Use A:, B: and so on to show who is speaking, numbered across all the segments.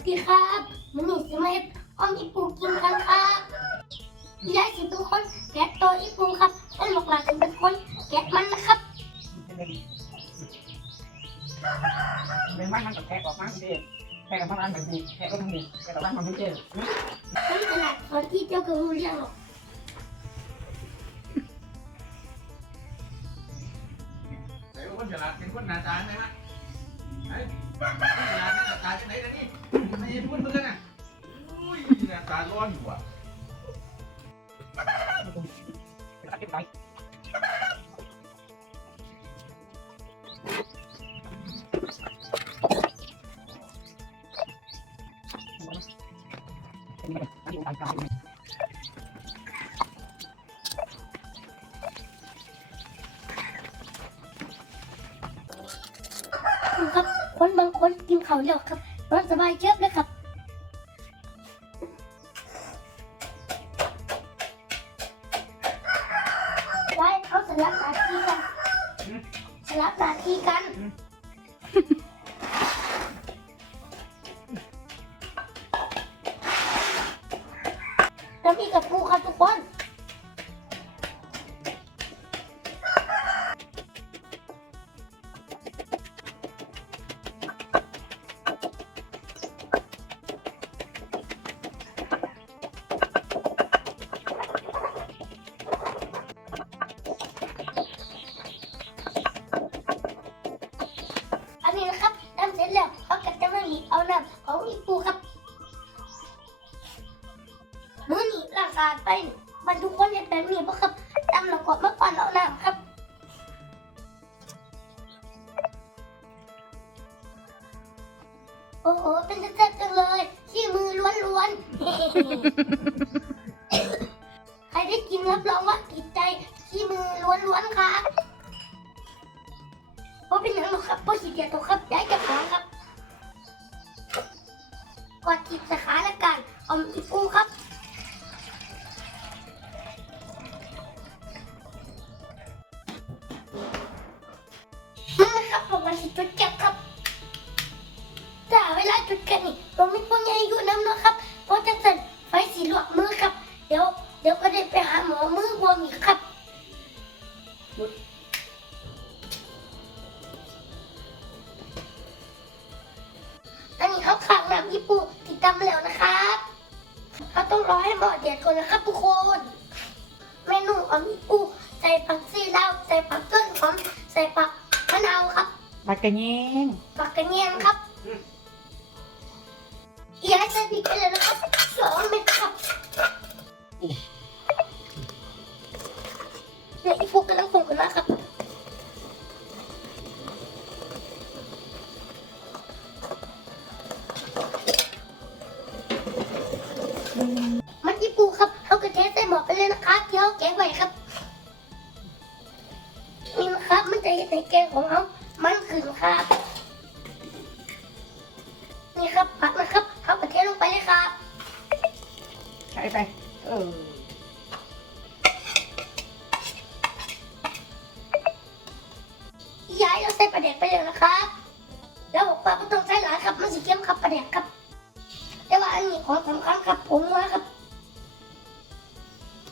A: สดีครับมันนี่สิมาเฮ็ดอ้อมอีปูกินกันครับยายสิเป็นคนแกะตัวอีปูครับต้นหลอกหลานสิเป็นคนแกะมันนะครับ
B: เป็นบ้านมันกับแกะออกมาดีแกะกับบ้านแบบดีแกะก็ทำดีแกะกับบ้านมันไม่เจอ
A: ไม่ขนาดตอนที่เจ้าก็รู้เรื่องหรอก
C: ไหนว่าคนฉลาดเป็นคนหน้าตาไหมฮะ ไม่ใช่พูดเพื่อนน่ะอุ้ยหน้าตาร้อนอยู่อะ
A: ครับคนบางคนกินเขาวเยอะครับ นอนสบายเชิบเลยครับ ไว้เขาสลับหน้าทีกัน สลับหน้าทีกัน ร็จแล้วเขาก็จะมาหนีเอาน้ำของอีปูครับมือนี่ร่างกาไปมันทุกคนเห็นแบบนี้ปะครับจำแล้วก็มาปั่นเอาน้ำครับโอ้โห เป็นแซ่บจังเลยขี้มือล้วนๆ ใครได้กินรับรองว่าติดใจ กดติดสาขาและกันอมอีปูครับนั่นนะครับผมมาสิจุดเก็บครับแต่เวลาจุดเก็บนี่ผมมีพวกนี้อยู่น้ำนะครับ เพราะจะสั่นไฟสีลวกมือครับ เดี๋ยวเดี๋ยวก็ได้ไปหาหมอมือบวมอีกครับอันนี้เขาขังน้ำญี่ปุ่น ติดตามแล้วนะครับเขาต้องรอให้หมอเดือดก่อนนะครับทุกคน เมนูของญี่ปุ่นใส่ผักซีลาวใส่ผักต้นหอมใส่ผักมะนาวครับ
B: ปากกระเยง
A: ผักกระเนียงครับย้ายใส่พริกไปเลย เลยนะครับเดี๋ยวแกงไว้ครับนี่นะครับมันจะเห็นในแกงของเรามันขึ้นครับ นี่ครับผักนะครับเอากระเทศลงไปเลยครับ
B: ใช้ไปเออ
A: ย้ายเราใส่ปลาแดกไปเลยนะครับ แล้วบอกว่าไม่ต้องใส่หลายครับมันสีเข้มครับปลาแดกครับ แต่ว่าอันนี้ของสำคัญครับผมว่าครับ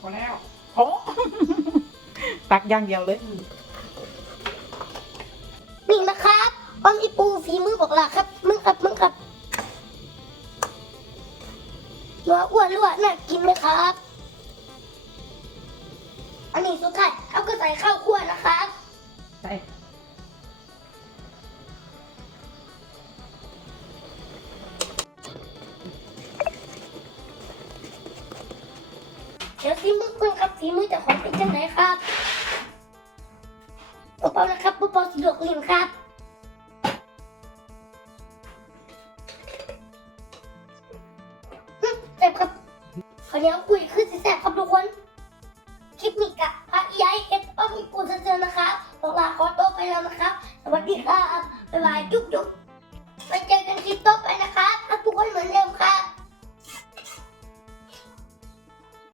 B: อแล้วโอ้ ตักอย่างเดียวเลย
A: นี่นะครับออมอีปูฝีมือบอกลาครับ มึงครับมึงครับหัวอ้วนรั่วน่ากินไหมครับ อันนี้สุดท้ายเอาก็ใส่ข้าวคั่วนะครับ
B: ใส่
A: ยวฝีมือคุณครับฝีมือจ้าของเป็นจังไหนครับเบาๆนะครับเบาๆสะดวกลิ้นครับแซ่บครับขาวเนียวคุยคือสิแซ่บครับทุกคนคลิปนี้กะพระยายเอ็ดป้อมอีปูเจอนะครับบอกลาขอตัวไปแล้วนะครับ สวัสดีครับบ๊ายบายจุ๊บจุ๊บไปเจอกันคลิปต่อไปนะครับทุกคนเหมือนเดิมครับ